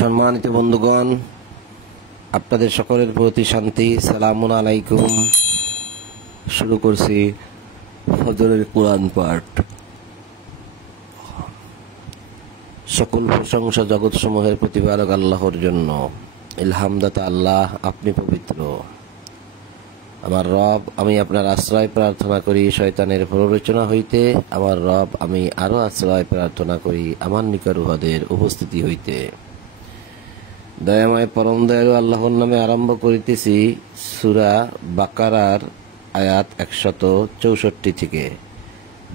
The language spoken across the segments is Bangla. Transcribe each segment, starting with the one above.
সম্মানিত বন্ধুগণ, আপনাদের সকলের প্রতি শান্তি। সালামুন আলাইকুম। শুরু করছি ফজরের কোরআন পাঠ। সকল প্রশংসা জগৎ সমূহের প্রতিপালক আল্লাহর জন্য। ইলহামদাতা আল্লাহ, আপনি পবিত্র। আমার রব, আমি আপনার আশ্রয় প্রার্থনা করি শয়তানের প্ররোচনা হইতে। আমার রব, আমি আরো আশ্রয় প্রার্থনা করি আমার নিকরুহাদের উপস্থিতি হইতে। দয়াময় পরম দয়ালু আল্লাহর নামে আরম্ভ করিতেছি সূরা বাকারার আয়াত 164 থেকে।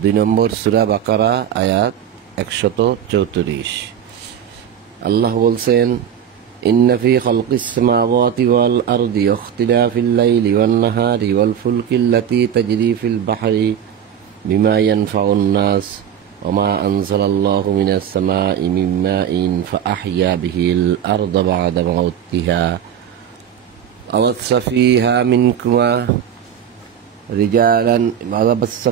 2 নম্বর সূরা বাকারা আয়াত 134। আল্লাহ বলছেন, ইন্না ফি খালকিস সামাওয়াতি ওয়াল আরদি ইখতিলাফিল লাইলি ওয়ান নাহারি ওয়াল ফুলকিল্লাতী তাজরি ফিল বাহরি বিমা ইয়ানফাউন নাস ওমা আনজালাল্লাহু মিনাস সামাই মিন মাইন ফাআহইয়া বিহিল আরদা বা'দা মাউতিহা ওয়াবাসসা ফীহা মিন রিজালান ওয়াবাসসা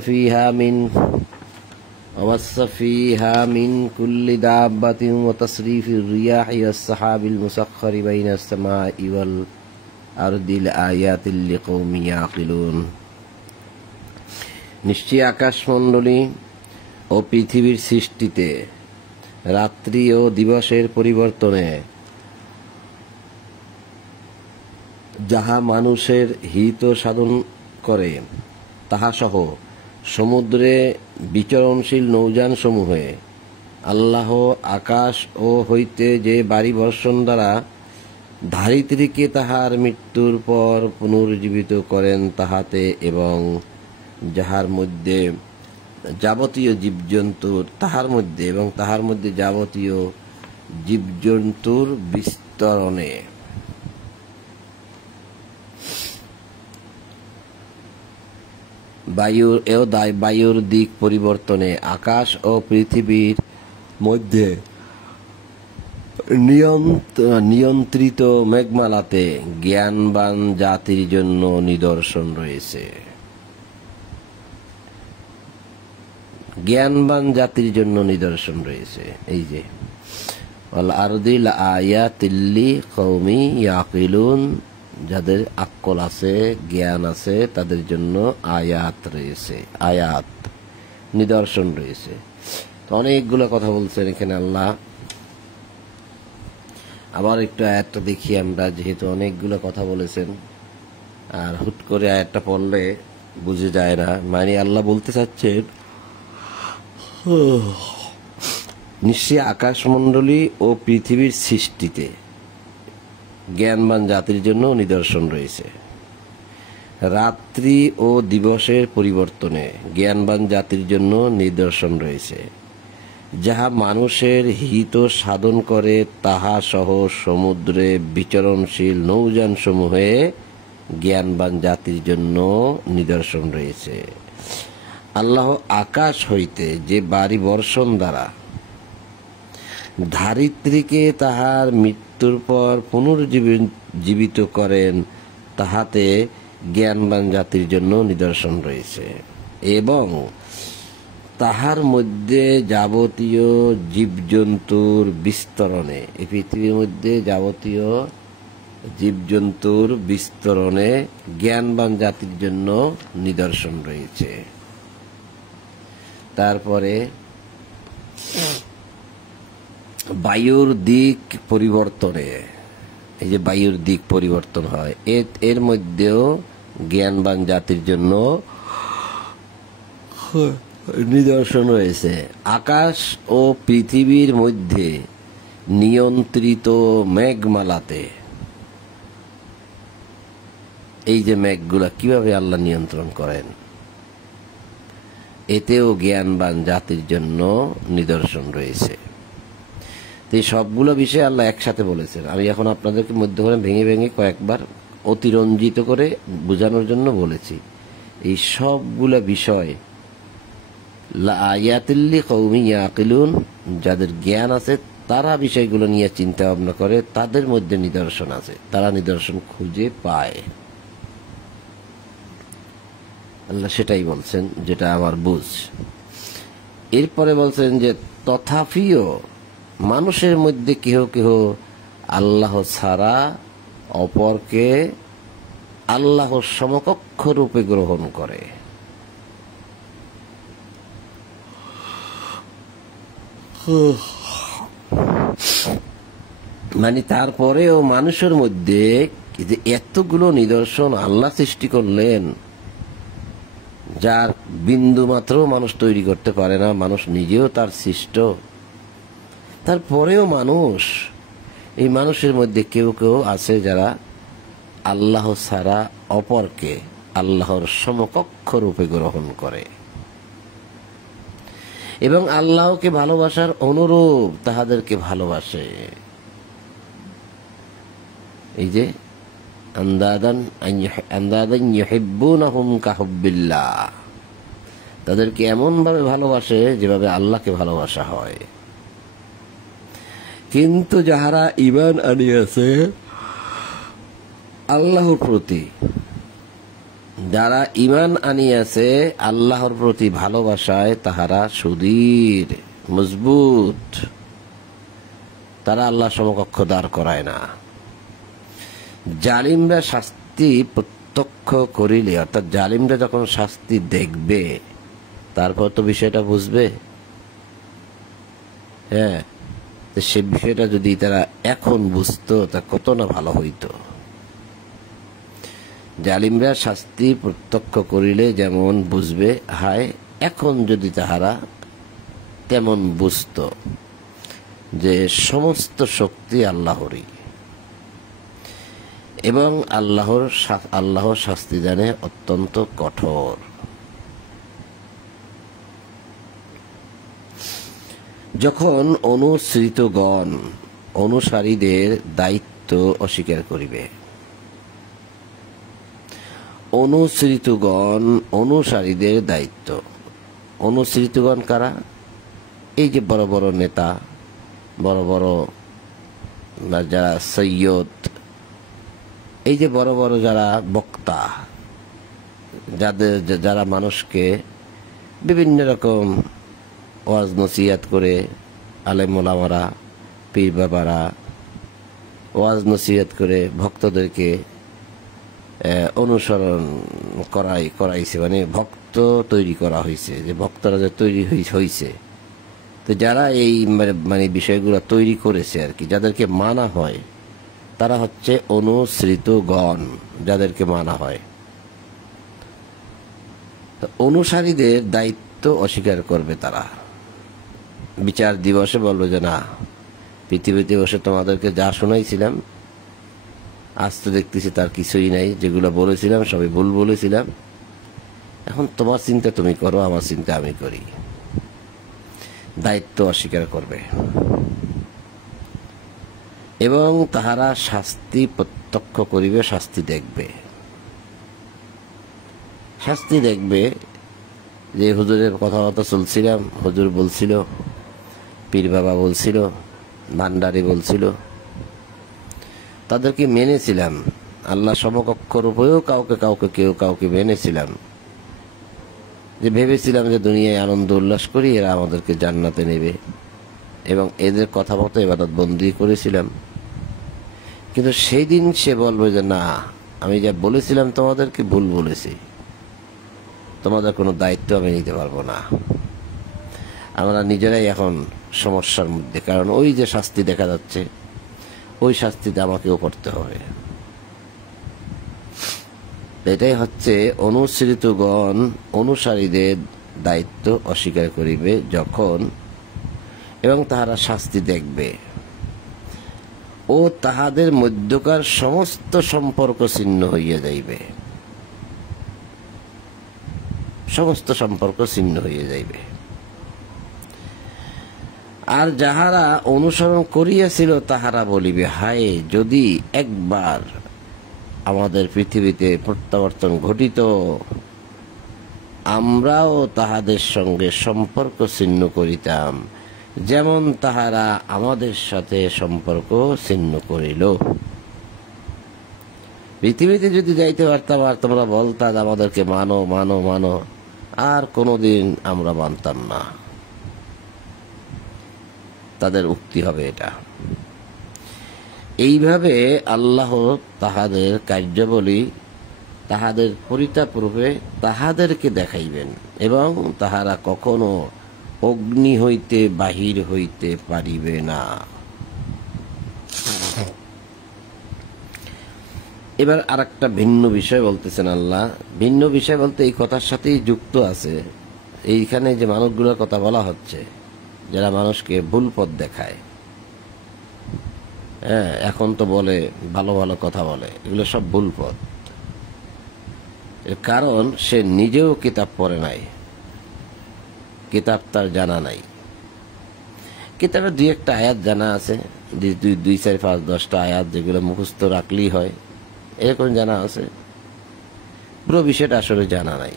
ফীহা মিন কুল্লি দাব্বাতিন ওয়া তাসরিফির রিয়াহি ওয়াস সাহাবিল মুসাখখারি বাইনাস সামাই ওয়াল আরদি লাআয়াতিল লিকওমিন ইয়াকিলুন। নিশ্চয়ই আকাশমণ্ডলী ও পৃথিবীর সৃষ্টিতে, রাত্রি ও দিবসের পরিবর্তনে, যাহা মানুষের হিত সাধন করে তাহা সহ সমুদ্রে বিচরণশীল নৌযান সমূহে আল্লাহ আকাশ ও হইতে যে বাড়ি বর্ষণ দ্বারা ধারিত্রীকে তাহার মৃত্যুর পর পুনর্জীবিত করেন তাহাতে, এবং যাহার মধ্যে যাবতীয় জীবজন্তুর তাহার মধ্যে যাবতীয় জীবজন্তুর বিস্তরণে। বায়ুর দিক পরিবর্তনে, আকাশ ও পৃথিবীর মধ্যে নিয়ন্ত্রিত মেঘমালাতে জ্ঞানবান জাতির জন্য নিদর্শন রয়েছে। জ্ঞানবান জাতির জন্য নিদর্শন রয়েছে। এই যে ওয়াল আরদি লাআয়াতিল লিকওমিন ইয়াকিলুন, যাদের আকল আছে, জ্ঞান আছে, তাদের জন্য আয়াত রয়েছে, আয়াত নিদর্শন রয়েছে। তো অনেকগুলো কথা বলছেন এখানে আল্লাহ। আবার একটু আয়াতটা দেখি আমরা, যেহেতু অনেকগুলো কথা বলেছেন আর হুট করে আয়াতটা পড়লে বুঝে যায় না। মানে আল্লাহ বলতে চাচ্ছেন, নিশ্চয়ই আকাশমণ্ডলী ও পৃথিবীর সৃষ্টিতে জ্ঞানবান জাতির জন্য নিদর্শন রয়েছে। রাত্রি ও দিবসের পরিবর্তনে জ্ঞানবান জাতির জন্য নিদর্শন রয়েছে। যাহা মানুষের হিত সাধন করে তাহা সহ সমুদ্রে বিচরণশীল নৌযান সমূহে জ্ঞানবান জাতির জন্য নিদর্শন রয়েছে। আল্লাহ আকাশ হইতে যে বাড়ি বর্ষণ দ্বারা ধারিত্রীকে তাহার মৃত্যুর পর পুনর্জীবিত করেন তাহাতে জ্ঞানবান জাতির জন্য নিদর্শন রয়েছে, এবং তাহার মধ্যে যাবতীয় জীবজন্তুর বিস্তরণে, এই পৃথিবীর মধ্যে যাবতীয় জীবজন্তুর বিস্তরণে জ্ঞানবান জাতির জন্য নিদর্শন রয়েছে। তারপরে বায়ুর দিক পরিবর্তনে, এই যে বায়ুর দিক পরিবর্তন হয়, এর মধ্যেও জ্ঞানবান জাতির জন্য নিদর্শন রয়েছে। আকাশ ও পৃথিবীর মধ্যে নিয়ন্ত্রিত মেঘমালাতে, এই যে মেঘগুলা কিভাবে আল্লাহ নিয়ন্ত্রণ করেন, এতেও জ্ঞানবান জাতির জন্য নিদর্শন রয়েছে। এই সবগুলো বিষয় আল্লাহ একসাথে বলেছেন। আমি এখন আপনাদেরকে মধ্যখানে ভেঙে ভেঙে কয়েকবার অতিরঞ্জিত করে বোঝানোর জন্য বলেছি। এই সবগুলো বিষয় লাআয়াতিল লিকওমিন ইয়াকিলুন, যাদের জ্ঞান আছে তারা বিষয়গুলো নিয়ে চিন্তা ভাবনা করে, তাদের মধ্যে নিদর্শন আছে, তারা নিদর্শন খুঁজে পায়। আল্লাহ সেটাই বলছেন, যেটা আমার বুঝ। এরপরে বলছেন যে তথাপিও মানুষের মধ্যে কেহ কেহ আল্লাহ ছাড়া অপরকে আল্লাহর সমকক্ষ রূপে গ্রহণ করে। মানে তারপরেও মানুষের মধ্যে যে এতগুলো নিদর্শন আল্লাহ সৃষ্টি করলেন, যার বিন্দু মাত্র মানুষ তৈরি করতে পারে না, মানুষ নিজেও তার সৃষ্ট, তারপরেও এই মানুষের মধ্যে কেউ কেউ আছে যারা আল্লাহ ছাড়া অপরকে আল্লাহর সমকক্ষ রূপে গ্রহণ করে এবং আল্লাহকে ভালোবাসার অনুরূপ তাহাদেরকে ভালোবাসে। এই যে আন্দাদান ইউহিব্বুনাহুম কাহুব্বিল্লাহ, তাদেরকে এমন ভাবে ভালোবাসে যেভাবে আল্লাহকে ভালোবাসা হয়। কিন্তু যাহারা ঈমান আনিয়াছে আল্লাহর প্রতি, যারা ঈমান আনিয়াছে আল্লাহর প্রতি ভালোবাসায় তাহারা সুদৃঢ় মজবুত, তারা আল্লাহ সমকক্ষ দাঁড় করায় না। জালিমরা শাস্তি প্রত্যক্ষ করিলে, অর্থাৎ জালিমরা যখন শাস্তি দেখবে তারপর তো বিষয়টা বুঝবে। হ্যাঁ, সে বিষয়টা যদি তারা এখন বুঝতো তা কত না ভালো হইতো। জালিমরা শাস্তি প্রত্যক্ষ করিলে যেমন বুঝবে, হায় এখন যদি তাহারা তেমন বুঝতো যে সমস্ত শক্তি আল্লাহরই এবং আল্লাহর শাস্তি জানে অত্যন্ত কঠোর। যখন অনুসৃতগণ অনুসারীদের দায়িত্ব অস্বীকার করিবে, অনুসৃতগণ অনুসারীদের দায়িত্ব, অনুসৃতগণ কারা? এই যে বড় বড় নেতা, বড় বড় যারা সৈয়দ, এই যে বড় বড় যারা বক্তা, যারা মানুষকে বিভিন্ন রকম ওয়াজ নসিহত করে, আলেম ওলামারা, পীর বাবারা ওয়াজ নসিহত করে ভক্তদেরকে অনুসরণ করাইছে, মানে ভক্ত তৈরি করা হয়েছে, যে ভক্তরা যে তৈরি হয়েছে, তো যারা এই মানে বিষয়গুলো তৈরি করেছে আর কি, যাদেরকে মানা হয় তারা হচ্ছে অনুসৃতগণ, যাদেরকে মানা হয়। অনুসারীদের দায়িত্ব অস্বীকার করবে তারা। বিচার দিবসে বলবে যে না, পৃথিবীতে বসে তোমাদেরকে যা শোনাইছিলাম আজ তো দেখতেছি তার কিছুই নাই, যেগুলো বলেছিলাম সবই ভুল বলেছিলাম, এখন তোমার চিন্তা তুমি করো, আমার চিন্তা আমি করি। দায়িত্ব অস্বীকার করবে এবং তাহারা শাস্তি প্রত্যক্ষ করিবে, শাস্তি দেখবে। শাস্তি দেখবে যে হুজুরের কথাবার্তা চলছিলাম, হুজুর বলছিল, পীর বাবা বলছিল, ভান্ডারি বলছিল, তাদেরকে মেনেছিলাম, আল্লাহ সমকক্ষর উপরেও কেউ কাউকে মেনেছিলাম, যে ভেবেছিলাম যে দুনিয়ায় আনন্দ উল্লাস করি, এরা আমাদেরকে জান্নাতে নেবে এবং এদের কথা মতো ইবাদত বন্দি করেছিলাম। কিন্তু সেই দিন সে বলবে যে না, আমি যা বলেছিলাম তোমাদেরকে ভুল বলেছি, তোমাদের কোনো দায়িত্ব আমি নিতে পারবো না। আমরা নিজেরাই এখন সমস্যার মধ্যে, কারণ ওই যে শাস্তি দেখা যাচ্ছে ওই শাস্তিতে আমাকেও পড়তে হবে। এটাই হচ্ছে অনুসৃতগণ অনুসারীদের দায়িত্ব অস্বীকার করিবে যখন, এবং তাহারা শাস্তি দেখবে ও তাহাদের মধ্যকার সমস্ত সম্পর্ক ছিন্ন হইয়া যাইবে, সমস্ত সম্পর্ক ছিন্ন হইয়া যাইবে। আর যাহারা অনুসরণ করিয়াছিল তাহারা বলিবে, হায় যদি একবার আমাদের পৃথিবীতে প্রত্যাবর্তন ঘটিত, আমরাও তাহাদের সঙ্গে সম্পর্ক ছিন্ন করিতাম, যেমন তাহারা আমাদের সাথে সম্পর্ক ছিন্ন করিল। পৃথিবীতে যদি যাইতে পারতাম আর তোমরা বলতাম আমাদেরকে মানো মানো মানো, আর কোনোদিন আমরা মানতাম না। তাদের উক্তি হবে এটা। এইভাবে আল্লাহ তাহাদের কার্যাবলী তাহাদের পরিতাপরূপে তাহাদেরকে দেখাইবেন, এবং তাহারা কখনো অগ্নি হইতে বাহির হইতে পারিবে না। এবার আরেকটা ভিন্ন বিষয় বলতেছেন আল্লাহ। ভিন্ন বিষয় বলতে এই কথার সাথেই যুক্ত আছে, এইখানে যে মানুষগুলোর কথা বলা হচ্ছে যারা মানুষকে ভুল পথ দেখায়। হ্যাঁ, এখন তো বলে ভালো ভালো কথা বলে, এগুলো সব ভুল পথ। এর কারণ সে নিজেও কিতাব পড়ে নাই, কিতাব তার জানা নাই। কিতাবের দুই একটা আয়াত জানা আছে, 2, 4, 5, 10টা আয়াত যেগুলো মুখস্থ রাখলেই হয়, এরকম জানা আছে। পুরো বিষয়টা আসলে জানা নাই,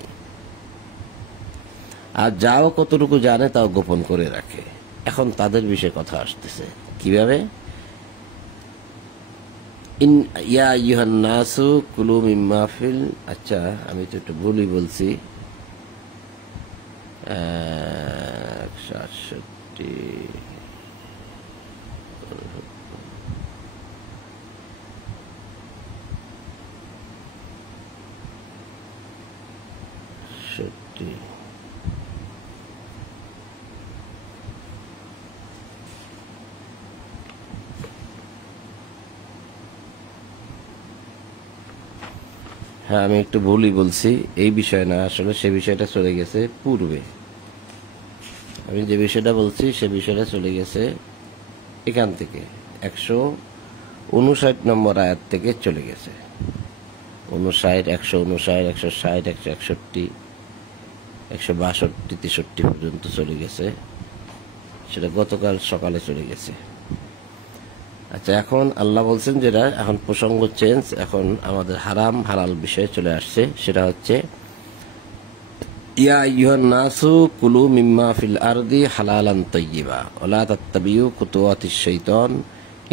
আর যাও কতটুকু জানে তাও গোপন করে রাখে। এখন তাদের বিষয়ে কথা আসতেছে কিভাবে। ইয়া আইয়ুহান নাসু কুলু মিম্মা ফিল, আচ্ছা আমি তো একটু ভুলই বলছি, 168 হ্যাঁ আমি একটু ভুলই বলছি, এই বিষয় না, আসলে সে বিষয়টা চলে গেছে পূর্বে। আমি যে বিষয়টা বলছি সে বিষয়টা চলে গেছে এখান থেকে 159 নম্বর আয়াত থেকে চলে গেছে। 59, 159, 160, 161, 162, 163 পর্যন্ত চলে গেছে। সেটা গতকাল সকালে চলে গেছে। আচ্ছা, এখন আল্লাহ বলছেন যেটা, এখন প্রসঙ্গ চেঞ্জ, এখন আমাদের হারাম হালাল বিষয়ে চলে আসছে। সেটা হচ্ছে ইয়া আইয়ুহান নাসু কুলু মিম্মা ফিল আরদি হালালান তাইয়্যিবা ওয়া লা তাত্তাবিউ খুতুওয়াতিশ শাইতান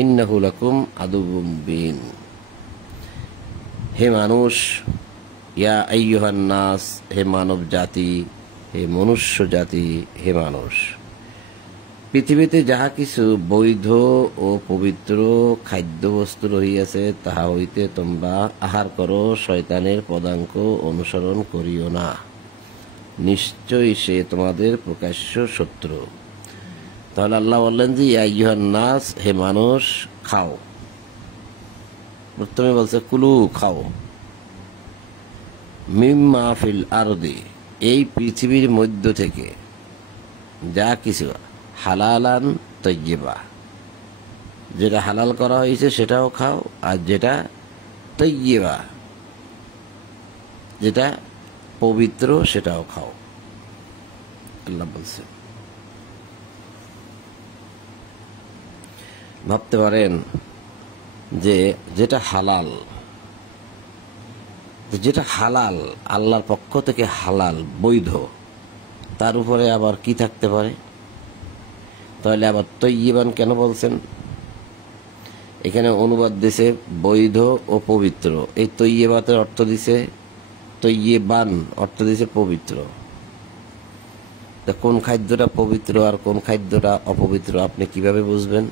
ইন্নাহু লাকুম আদুউম মুবিন। হে মানুষ, ইয়া আইয়ুহান নাস, হে মানব জাতি, হে মনুষ্য জাতি, হে মানুষ, পৃথিবীতে যাহা কিছু বৈধ ও পবিত্র খাদ্যবস্তু রহিয়াছে তাহা হইতে তোমরা আহার করো, শয়তানের পদাঙ্ক অনুসরণ করিও না, নিশ্চয়ই সে তোমাদের প্রকাশ্য শত্রু। তাহলে আল্লাহ বললেন যে ইয়া আইয়ুহান নাস, হে মানুষ খাও। প্রথমে বলছে কুলু, খাও, মিম্মা ফিল আরদি, এই পৃথিবীর মধ্য থেকে যা কিছু, হালালান তাইয়্যিবা, যেটা হালাল করা হয়েছে সেটাও খাও, আর যেটা তাইয়্যিবা, যেটা পবিত্র সেটাও খাও। আল্লাহ বলছে। ভাবতে পারেন যে যেটা হালাল, যেটা হালাল আল্লাহর পক্ষ থেকে হালাল বৈধ, তার উপরে আবার কি থাকতে পারে? তাহলে আবার তৈয়বান কেন বলছেন? এখানে অনুবাদ দিছে বৈধ ও পবিত্র। এই তৈয়বাতের অর্থ দিছে তৈয়বান, অর্থ দিছে পবিত্র। তা কোন খাদ্যটা পবিত্র আর কোন খাদ্যটা অপবিত্র আপনি কিভাবে বুঝবেন?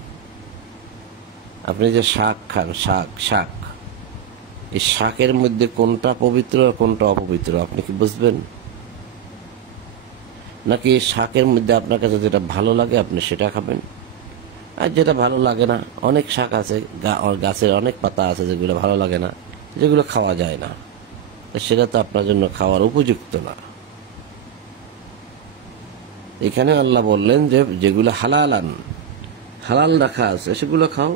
আপনি যে শাক খান, শাক, এই শাকের মধ্যে কোনটা পবিত্র আর কোনটা অপবিত্র আপনি কি বুঝবেন? নাকি শাকের মধ্যে আপনার কাছে যেটা ভালো লাগে আপনি সেটা খাবেন, আর যেটা ভালো লাগে না, অনেক শাক আছে, গাছের অনেক পাতা আছে যেগুলো ভালো লাগে না, যেগুলো খাওয়া যায় না, সেটা তো আপনার জন্য খাওয়ার উপযুক্ত না। এখানে আল্লাহ বললেন যে যেগুলো হালালান, হালাল রাখা আছে সেগুলো খাও।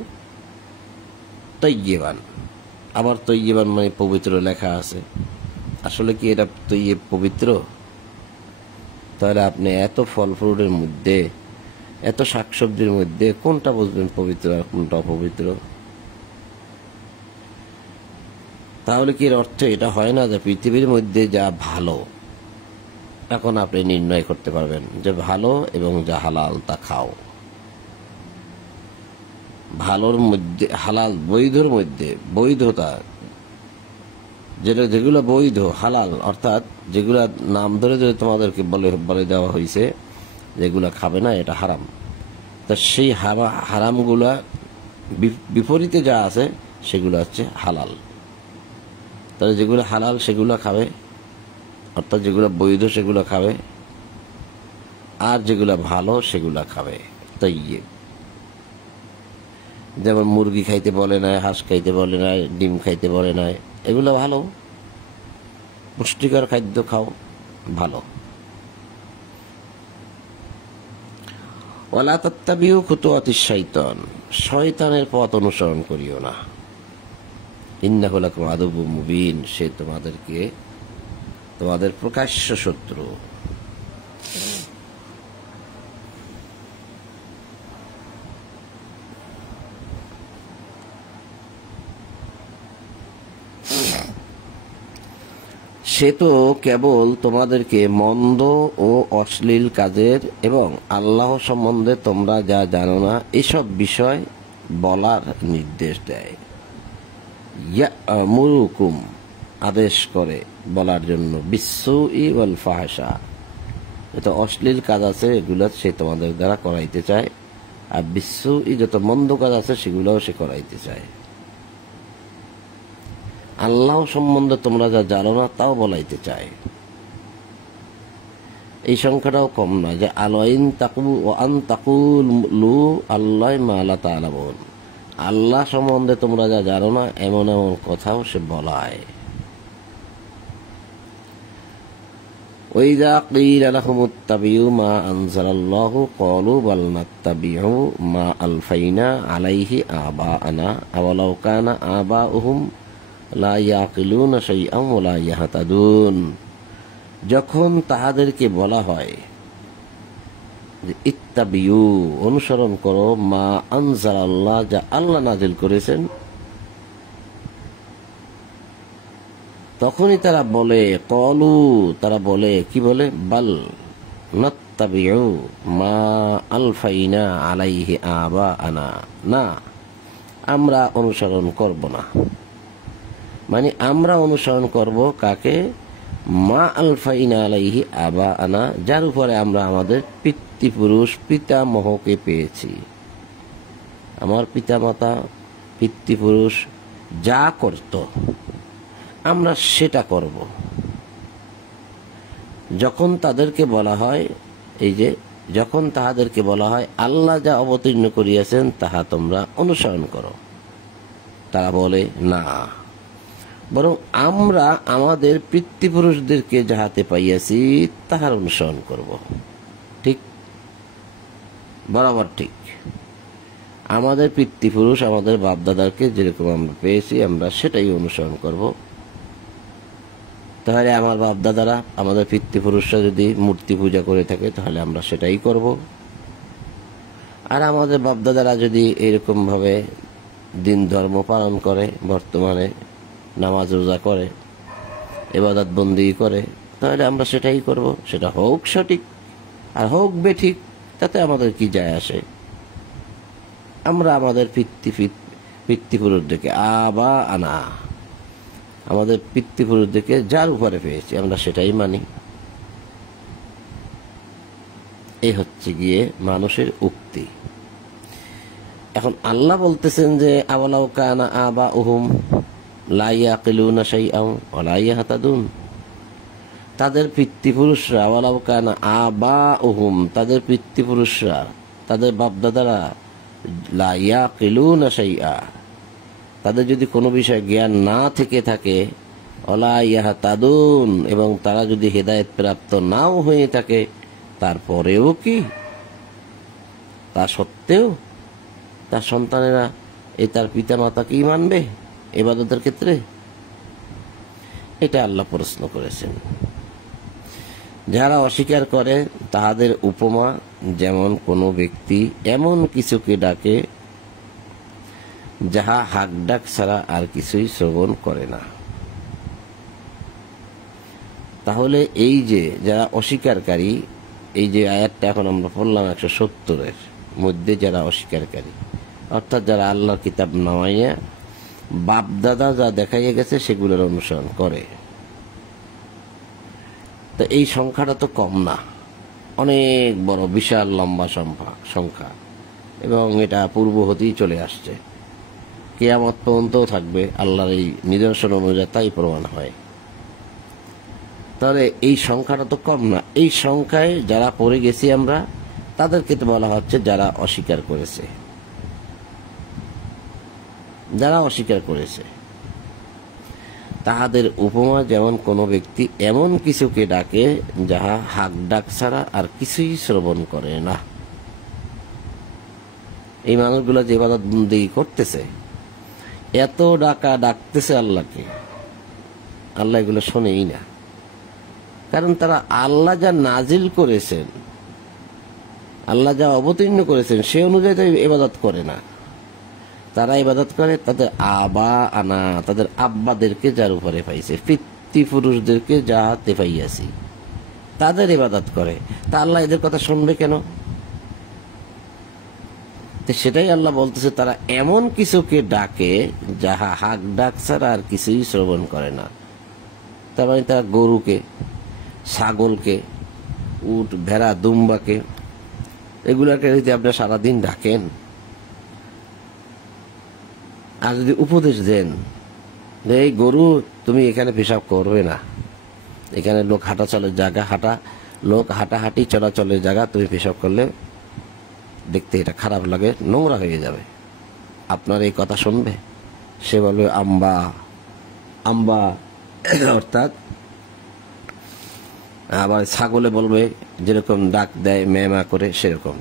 তৈয়বান, আবার তৈয়বান মানে পবিত্র লেখা আছে। আসলে কি এটা তৈয়ব পবিত্র? তাহলে আপনি এত ফল ফ্রুটের মধ্যে, এত শাকসবজির মধ্যে কোনটা বুঝবেন পবিত্র আর কোনটা অপবিত্র? তাহলে কি এর অর্থ এটা হয় না যে পৃথিবীর মধ্যে যা ভালো, এখন আপনি নির্ণয় করতে পারবেন যে ভালো এবং যা হালাল তা খাও। ভালোর মধ্যে, হালাল বৈধর মধ্যে, বৈধতা যেগুলো বৈধ হালাল, অর্থাৎ যেগুলা নাম ধরে ধরে তোমাদেরকে বলে দেওয়া হয়েছে যেগুলা খাবে না, এটা হারাম। তা সেই হারামগুলা বিপরীতে যা আছে সেগুলো হচ্ছে হালাল। তাহলে যেগুলো হালাল সেগুলো খাবে, অর্থাৎ যেগুলো বৈধ সেগুলো খাবে, আর যেগুলো ভালো সেগুলো খাবে। তাইয়্যিব, যেমন মুরগি খাইতে বলে নাই, হাঁস খাইতে বলে নাই, ডিম খাইতে বলে নাই, এগুলো ভালো, পুষ্টিকর খাদ্য খাও, ভালো। ওয়ালা তাত্তাবিউ খুতুওয়াতিশ শাইতান, শয়তানের পথ অনুসরণ করিও না। ইন্নাহু লাকুম আদুব্বুম মুবিন, সে তোমাদের প্রকাশ্য শত্রু। সে তো কেবল তোমাদেরকে মন্দ ও অশ্লীল কাজের এবং আল্লাহ সম্বন্ধে তোমরা যা জানো না এসব বিষয় বলার নির্দেশ দেয়। ইয়া'মুরুকুম, আদেশ করে বলার জন্য, বিসসুই ওয়াল ফাহশা, যত অশ্লীল কাজ আছে এগুলো সে তোমাদের দ্বারা করাইতে চায়, আর বিসসুই যত মন্দ কাজ আছে সেগুলোও সে করাইতে চায়। আল্লাহ সম্বন্ধে তোমরা যা জানো না তাও বলাইতে চায়। এই সংখ্যাটাও কম না, যে আলাইন তাকু আন তাকুলু আল্লাহ মা লা তা'লামুন, আল্লাহ সম্বন্ধে তোমরা যা জানো না এমন এমন কথাও সে বলায়। ওয়াইযা ক্বিলা লাহুমুত্তাবিউ মা আনজালাল্লাহু ক্বালু বাল নাত্তাবিউ মা আলফাইনা আলাইহি আবাআনা আওয়ালাউ কানা আবাউহুম লা ইয়াকিলুনা শাইআন ওয়া লা ইয়াহতাদুন, যখন তাহাদেরকে বলা হয় যে ইত্তাবিউ, অনুসরণ করো, মা আনজালাল্লাহ, যা আল্লাহ নাজিল করেছেন, তখনই তারা বলে, ক্বালু, তারা বলে, কি বলে, বাল নাত্তাবিউ মা আলফাইনা আলাইহি আবাআনা, না আমরা অনুসরণ করব না। মানে আমরা অনুসরণ করব কাকে, মা আলফাইনা আলাইহি আবাআনা, যার উপরে আমরা আমাদের পিতৃপুরুষ পিতামহকে পেয়েছি। আমার পিতামাতা পিতৃপুরুষ যা করত আমরা সেটা করব। যখন তাদেরকে বলা হয়, এই যে যখন তাহাদেরকে বলা হয় আল্লাহ যা অবতীর্ণ করিয়াছেন তাহা তোমরা অনুসরণ করো, তারা বলে না, বরং আমরা আমাদের পিতৃপুরুষদেরকে যাহাতে পাইয়াছি তাহার অনুসরণ করব। ঠিক, বরাবর ঠিক। আমাদের পিতৃপুরুষ, আমাদের বাপদাদাকে যেরকম আমরা পেয়েছি আমরা সেটাই অনুসরণ করব। তাহলে আমার বাপদাদারা, আমাদের পিতৃপুরুষরা যদি মূর্তি পূজা করে থাকে তাহলে আমরা সেটাই করব। আর আমাদের বাপদাদারা যদি এরকম ভাবে দিন ধর্ম পালন করে, বর্তমানে নামাজ রোজা করে, ইবাদত বন্দি করে, তাহলে আমরা সেটাই করব। সেটা হোক সঠিক আর হোক বেঠিক, তাতে আমাদের কি যায় আসে। আমরা আমাদের পিতৃপুরুষদেরকে আবাআনা, আমাদের পিতৃপুরুষদেরকে যার উপরে পেয়েছি আমরা সেটাই মানি। এই হচ্ছে গিয়ে মানুষের উক্তি। এখন আল্লাহ বলতেছেন যে আওয়ালাউ কানা আবাউহুম লা ইয়াকিলুনা শাইআন ওয়া লা ইয়াহতাদুন, তাদের পিতৃপুরুষরা, আওয়ালাউ কানা আবাউহুম, তাদের পিতৃপুরুষরা, তাদের বাপদাদারা, লা ইয়াকিলুনা শাইআ, তাদের যদি কোনো বিষয় জ্ঞান না থেকে থাকে, ওয়ালা ইয়াহতাদুন, এবং তারা যদি হেদায়েত প্রাপ্ত নাও হয়ে থাকে, তারপরেও কি, তা সত্ত্বেও তার সন্তানেরা তার পিতা মাতাকেই মানবে ইবাদতের ক্ষেত্রে? এটা আল্লাহ প্রশ্ন করেছেন। যারা অস্বীকার করে তাহাদের উপমা যেমন কোনো ব্যক্তি এমন কিছুকে ডাকে যাহা হাক ডাক ছাড়া আর কিছুই শ্রবণ করে না। তাহলে এই যে যারা অস্বীকারী, এই যে আয়াতটা এখন আমরা পড়লাম 170-এর মধ্যে, যারা অস্বীকারী অর্থাৎ যারা আল্লাহর কিতাব নামাইয়া বাপদাদা যা দেখাইয়া গেছে সেগুলোর অনুসরণ করে, তো এই সংখ্যাটা তো কম না, অনেক বড় বিশাল লম্বা সংখ্যা, এবং এটা পূর্ব হতেই চলে আসছে। কিয়ামত পর্যন্ত থাকবে আল্লাহর এই নিদর্শন অনুযায়ী তাই প্রমাণ হয়। তাহলে এই সংখ্যাটা তো কম না। এই সংখ্যায় যারা পড়ে গেছি আমরা, তাদেরকে তো বলা হচ্ছে যারা অস্বীকার করেছে, যারা অস্বীকার করেছে। তাহাদের উপমা যেমন কোন ব্যক্তি এমন কিছুকে ডাকে যাহা হাক ডাক ছাড়া আর কিছুই শ্রবণ করে না। এই মানুষগুলো যে ইবাদত বন্দেগী করতেছে, এত ডাকতেছে আল্লাহকে, আল্লাহ এগুলো শোনেই না। কারণ তারা আল্লাহ যা নাজিল করেছেন, আল্লাহ যা অবতীর্ণ করেছেন সে অনুযায়ী তো ইবাদত করে না। তারা ইবাদত করে তাদের তাদের আব্বাদেরকে যার উপরে পাইছে, পিতৃপুরুষদেরকে যাতে পাইয়াছি, তাদের ইবাদত করে। তা আল্লাহ এদের কথা শুনবে কেন? সেটাই আল্লাহ বলতেছে, তারা এমন কিছুকে ডাকে যাহা হাক ডাক ছাড়া আর কিছুই শ্রবণ করে না। তার মানে তারা গরুকে, ছাগলকে, উট, ভেড়া, দুম্বাকে, এগুলাকে যদি আপনারা সারাদিন ডাকেন আর যদি উপদেশ দেন যে এই গরু তুমি এখানে পেশাব করবে না, এখানে লোক হাঁটাচলের জায়গা, লোক হাঁটাহাঁটি চলাচলের জায়গা, তুমি পেশাব করলে দেখতে এটা খারাপ লাগে, নোংরা হয়ে যাবে, আপনার এই কথা শুনবে? সে বলবে আম্বা আম্বা, অর্থাৎ আবার ছাগলে বলবে যেরকম ডাক দেয় মেমা করে সেরকম,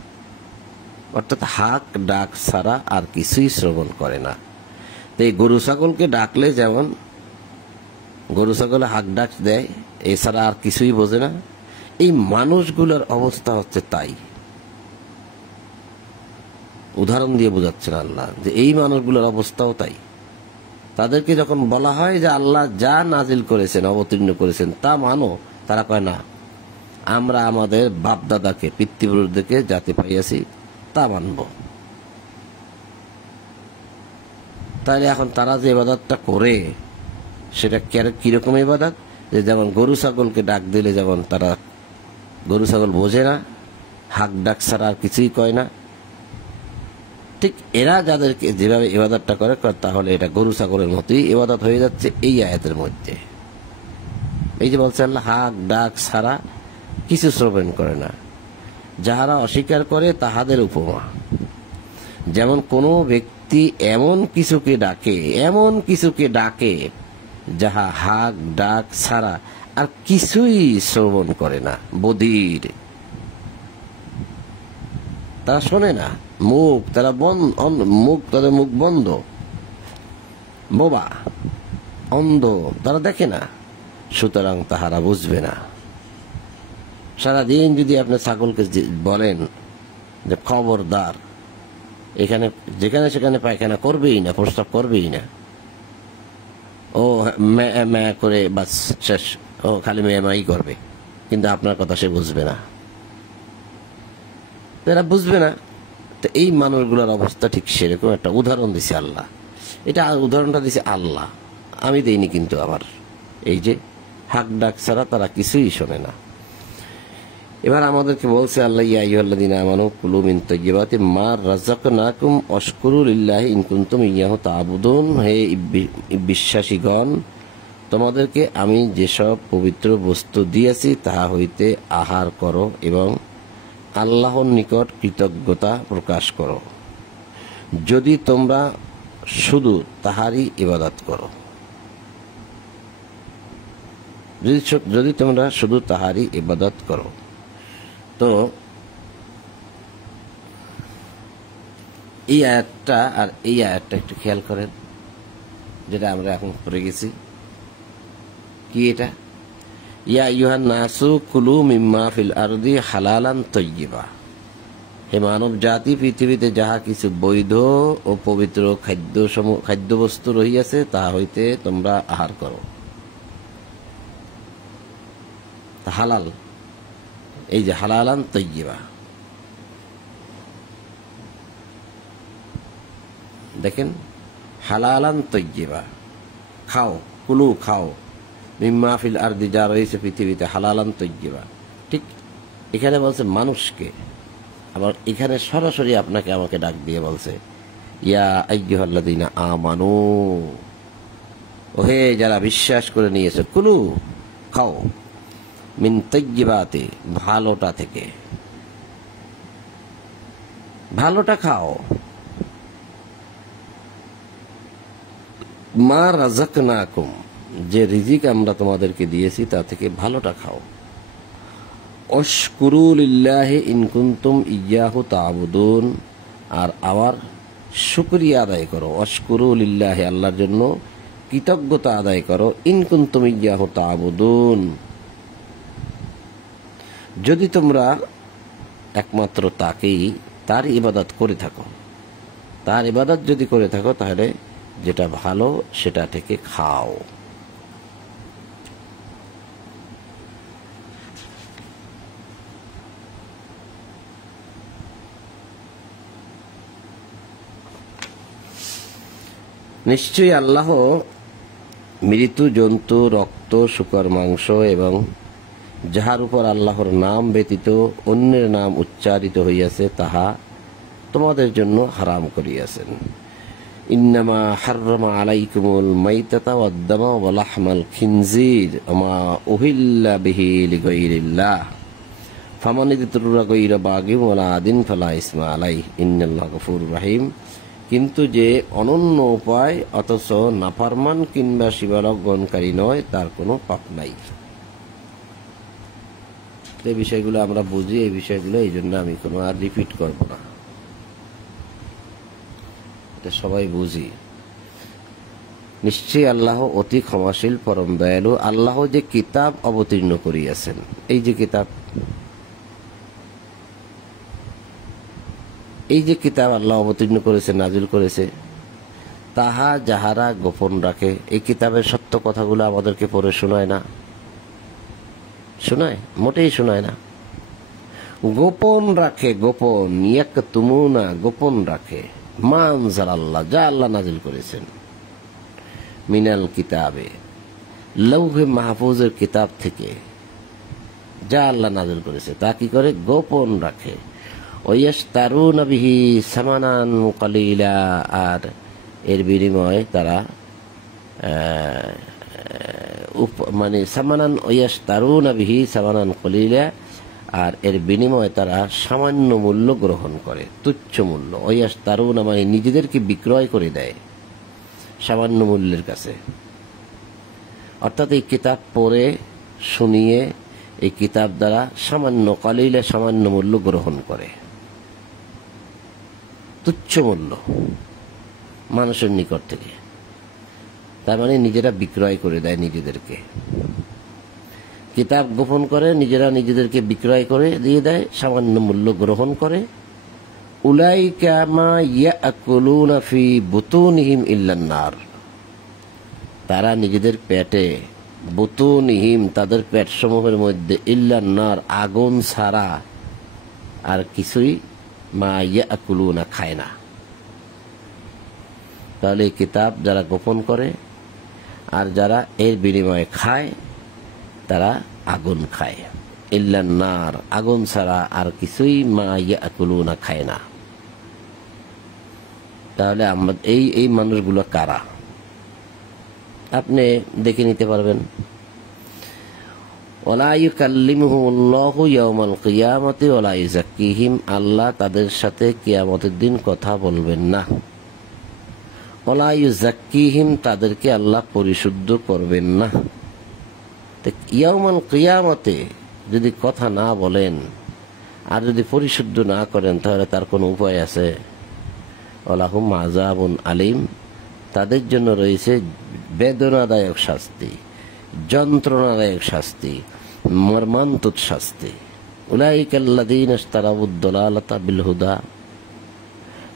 অর্থাৎ হাক ডাক ছাড়া আর কিছুই শ্রবণ করে না। তো এই গরু ছাগলকে ডাকলে যেমন গরু ছাগলে হাক ডাক দেয়, এছাড়া আর কিছুই বোঝে না, এই মানুষগুলোর অবস্থা হচ্ছে তাই। উদাহরণ দিয়ে বোঝাচ্ছেন আল্লাহ যে এই মানুষগুলোর অবস্থাও তাই। তাদেরকে যখন বলা হয় যে আল্লাহ যা নাজিল করেছেন, অবতীর্ণ করেছেন তা মানো, তারা কয় না, আমরা আমাদের বাপদাদাকে, পিতৃপুরুষদেরকে যাতে পাইয়াছি তা মানব। তাহলে এখন তারা যে ইবাদতটা করে সেটা কিরকম ইবাদত? যে যেমন গরু ছাগলকে ডাক দিলে যেমন তারা গরু ছাগল বোঝে না, হাক ডাক ছাড়া আর কিছুই কয় না, ঠিক এরা যাদেরকে যেভাবে ইবাদতটা করে তাহলে এটা গরু ছাগলের মতোই ইবাদত হয়ে যাচ্ছে এই আয়াতের মধ্যে। এই যে বলছে আল্লাহ হাক ডাক ছাড়া কিছু শ্রবণ করে না, যাহারা অস্বীকার করে তাহাদের উপমা যেমন কোন ব্যক্তি এমন কিছুকে ডাকে যাহা হাক ডাক ছাড়া আর কিছুই শ্রবণ করে না। বধির, তারা শোনে না, তাদের মুখ বন্ধ, বোবা, অন্ধ, তারা দেখে না, সুতরাং তাহারা বুঝবে না। সারাদিন যদি আপনি ছাগলকে বলেন যে খবরদার, এখানে যেখানে সেখানে পায়খানা করবেই না, প্রস্রাব করবেই না, ও ম্যা করে বাস শেষ, ও খালি মেয়াই করবে, কিন্তু আপনার কথা সে বুঝবে না, এরা বুঝবে না। তো এই মানুষগুলোর অবস্থা ঠিক সেরকম একটা উদাহরণ দিছে আল্লাহ। এটা উদাহরণটা দিছে আল্লাহ, আমি দেইনি। কিন্তু আবার এই যে হাক ডাক ছাড়া তারা কিছুই শোনে না। এবার আমাদেরকে বলছে আল্লাহ, ইয়া আইয়ুহাল্লাযীনা আমানু কুলু মিন তাইয়্যিবাতি মা রাযাকনাকুম ওয়াশকুরু লিল্লাহি ইন কুনতুম ইয়্যাহু তা'বুদুন। হে বিশ্বাসীগণ, তোমাদেরকে আমি যেসব পবিত্র বস্তু দিয়েছি তাহা হইতে আহার করো এবং আল্লাহর নিকট কৃতজ্ঞতা প্রকাশ করো, যদি তোমরা শুধু তাহারই ইবাদত করো, যদি তোমরা শুধু তাহারই ইবাদত করো। তো এই আয়াতটা আর এই আয়াতটা একটু খেয়াল করেন, যেটা আমরা এখন পড়ে গেছি। কি এটা? ইয়া আইয়ুহান নাসু কুলু মিম্মা ফিল আরদি হালালান তাইয়্যিবা। হে মানব জাতি, পৃথিবীতে যাহা কিছু বৈধ ও পবিত্র খাদ্যবস্তু রহিয়াছে তাহা হইতে তোমরা আহার করো। হালাল, এই যে হালালান তাইয়্যিবা, দেখেন হালালান তাইয়্যিবা, খাও, কুলু খাও, মিম্মা ফিল আরদি, যা রয়েছে পৃথিবীতে, হালালান তাইয়্যিবা। ঠিক এখানে বলছে মানুষকে, আবার এখানে সরাসরি আপনাকে আমাকে ডাক দিয়ে বলছে ইয়া আইয়ুহাল্লাযীনা আমানু, ওহে যারা বিশ্বাস করে নিয়েছে, কুলু খাও, মিন তাইয়্যিবাতি, ভালোটা থেকে, ভালোটা খাও, মা রাযাকনাকুম, যে রিজিক আমরা তোমাদেরকে দিয়েছি তা থেকে ভালোটা খাও। আশকুরু লিল্লাহি ইন কুনতুম ইয়্যাহু তা'বুদুন, আর আবার শুকরিয়া আদায় করো। আশকুরু লিল্লাহি, আল্লাহর জন্য কৃতজ্ঞতা আদায় করো। ইন কুনতুম ইয়্যাহু তা'বুদুন, যদি তোমরা একমাত্র তাকেই, তার ইবাদত করে থাকো, তার ইবাদত যদি করে থাকো, তাহলে যেটা ভালো সেটা থেকে খাও। নিশ্চয়ই আল্লাহ মৃত্যু জন্তু, রক্ত, শুকর মাংস এবং যাহার উপর আল্লাহর নাম ব্যতীত অন্যের নাম উচ্চারিত হইয়াছে তাহা তোমাদের জন্য হারাম করিয়াছেন। ইন্নামা হাররামা আলাইকুমুল মাইতাতা ওয়াদ-দামা ওয়া লাহমাল খিনজির ওয়া মা উহিল্লা বিহি লিগাইরিল্লাহ ফামান ইদতুররা গায়রা বাগিন ওয়ালা আদিন ফালা ইসমা আলাইহি ইন্নাল্লাহা গফুরুর রহিম। কিন্তু যে অনন্য উপায় অথচ নাফরমান কিংবা সীমালঙ্ঘনকারী নয়, তার কোনো পাপ নাই। এই বিষয়গুলো আমরা বুঝি, এই বিষয়গুলো এই জন্য আমি কোনো আর রিপিট করব না, এটা সবাই বুঝি। নিশ্চয়ই আল্লাহ অতি ক্ষমাশীল, পরম দয়ালু। আল্লাহ যে কিতাব অবতীর্ণ করিয়াছেন, এই যে কিতাব, এই যে কিতাব আল্লাহ অবতীর্ণ করেছে, নাজিল করেছে, তাহা যাহারা গোপন রাখে, এই কিতাবের সত্য কথাগুলো আমাদেরকে পড়ে শোনায় না, শোনায়? মোটেই শোনায় না। গোপন রাখে, গোপন, ইয়াকতুমুনা, গোপন রাখে, মা আনজালাল্লাহ, যা আল্লাহ নাজিল করেছেন, মিনাল কিতাবে, লৌহে মাহফুজের কিতাব থেকে যা আল্লাহ নাজিল করেছে তা কি করে? গোপন রাখে। ওয়াস্তারুনা বিহি সামানান কালিলা, আর এর বিনিময়ে তারা মানে সামানান, ওয়াস্তারুনা বিহি সামানান কালিলা, আর এর বিনিময়ে তারা সামান্য মূল্য গ্রহণ করে, তুচ্ছ মূল্য। ওয়াস্তারুনা মানে নিজেদেরকে বিক্রয় করে দেয় সামান্য মূল্যের কাছে। অর্থাৎ এই কিতাব পড়ে শুনিয়ে এই কিতাব দ্বারা সামান্য কালিলা, সামান্য মূল্য গ্রহণ করে, তুচ্ছ মূল্য মানুষের নিকট থেকে। তার মানে নিজেরা বিক্রয় করে দেয় নিজেদেরকে, কিতাব গোপন করে নিজেরা নিজেদেরকে বিক্রয় করে দিয়ে দেয়, সামান্য মূল্য গ্রহণ করে। উলাইকা মা ইয়াকুলুনা ফি বুতুনিহিম ইল্লান নার, তারা নিজেদের পেটে, বুতুনিহিম তাদের পেট সমূহের মধ্যে, ইল্লান নার আগুন ছাড়া আর কিছুই, মা ইয়াকুলুনা খায় না। তাহলে এই কিতাব যারা গোপন করে আর যারা এর বিনিময়ে খায়, তারা আগুন খায়। ইল্লান নার, আগুন ছাড়া আর কিছুই, মা ইয়াকুলুনা খায় না। তাহলে আমরা এই মানুষগুলো কারা আপনি দেখে নিতে পারবেন। ওয়ালা ইউকাল্লিমুহুমুল্লাহু ইয়াওমাল কিয়ামাতি ওয়ালা ইউযাক্কিহিম, আল্লাহ তাদের সাথে কিয়ামতের দিন কথা বলবেন না। ওয়ালা ইউযাক্কিহিম, তাদেরকে আল্লাহ পরিশুদ্ধ করবেন না। ইয়াওমাল কিয়ামতে যদি কথা না বলেন আর যদি পরিশুদ্ধ না করেন, তাহলে তার কোনো উপায় আছে? ওয়ালাহুম আযাবুন আলিম, তাদের জন্য রয়েছে বেদনাদায়ক শাস্তি, যন্ত্রণাদায়ক শাস্তি, মর্মান্তুদ শাস্তি। উলাইকাল্লাযীনা ইশতারাউদ দালালাতা বিল হুদা,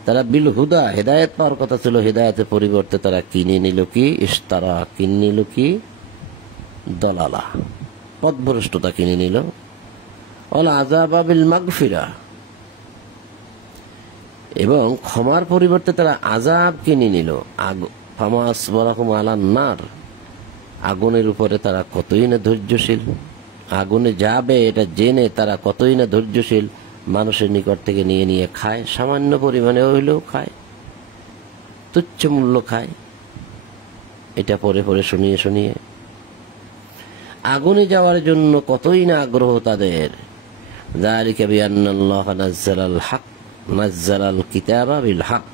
তারা বিল হুদা, হেদায়েত পাওয়ার কথা ছিল, হেদায়েতের পরিবর্তে তারা কিনে নিল কি? ইশতারা, কিনে নিল কি? দলালা, পথভ্রষ্টতা কিনে নিল। ওয়াল আযাবা বিল মাগফিরা, এবং ক্ষমার পরিবর্তে তারা আযাব কিনে নিল। ফামাস ওয়ালাহুম আলান নার, আগুনের উপরে তারা কতই না ধৈর্যশীল, আগুনে যাবে এটা জেনে তারা কতই না ধৈর্যশীল। মানুষের নিকট থেকে নিয়ে নিয়ে খায়, সামান্য পরিমাণে হইলেও খায়, তুচ্ছ মূল্য খায়। এটা পরে পরে শুনিয়ে শুনিয়ে আগুনে যাওয়ার জন্য কতই না আগ্রহ তাদের। যালিকা বিআন্নাল্লাহা নাযালাল হক নাযালাল কিতাবা বিল হক,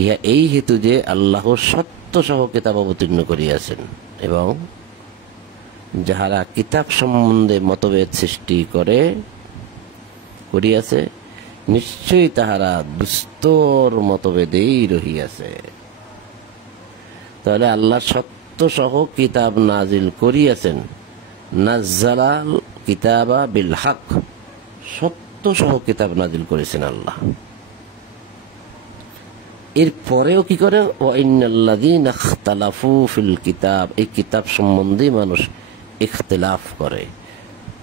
ইহা এই হেতু যে আল্লাহ সত্য সহ কিতাব অবতীর্ণ করিয়াছেন, এবং যাহারা কিতাব সম্বন্ধে মতভেদ সৃষ্টি করিয়াছে নিশ্চয়ই তাহারা দুস্তর মতভেদেই রহিয়াছে। তাহলে আল্লাহ সত্য সহ কিতাব নাজিল করিয়াছেন, নাজ্জালাল কিতাবা বিল হক, সত্য সহ কিতাব নাজিল করেছেন আল্লাহ। এর পরেও কি করে, ওয়াইন্নাল্লাযীনা ইখতালাফু ফিল কিতাব, এই কিতাব সম্বন্ধে মানুষ ইখতিলাফ করে,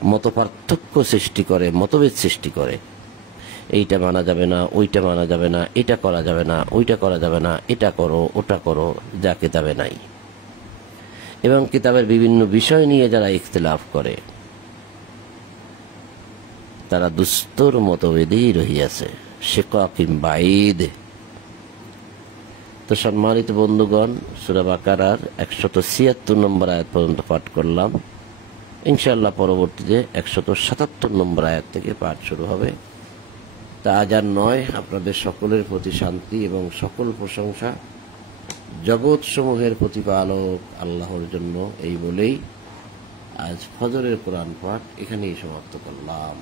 মত পার্থক্য সৃষ্টি করে, মতভেদ সৃষ্টি করে। এইটা মানা যাবে না, ওইটা মানা যাবে না, এটা করা যাবে না, ওইটা করা যাবে না, এটা করো ওটা করো, যা কিতাবে নাই। এবং কিতাবের বিভিন্ন বিষয় নিয়ে যারা ইখতিলাফ করে তারা দুস্তর মতভেদেই রহিয়াছে, শিকাকিম বাঈদ। তো সম্মানিত বন্ধুগণ, সূরা বাকারার 176 নম্বর আয়াত পর্যন্ত পাঠ করলাম। ইনশাআল্লাহ পরবর্তীতে 177 নম্বর আয়াত থেকে পাঠ শুরু হবে। তা আজ আর নয়, আপনাদের সকলের প্রতি শান্তি এবং সকল প্রশংসা জগৎ সমূহের প্রতিপালক আল্লাহর জন্য, এই বলেই আজ ফজরের কোরআন পাঠ এখানেই সমাপ্ত করলাম।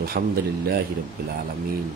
আলহামদুলিল্লাহি রাব্বিল আলামিন।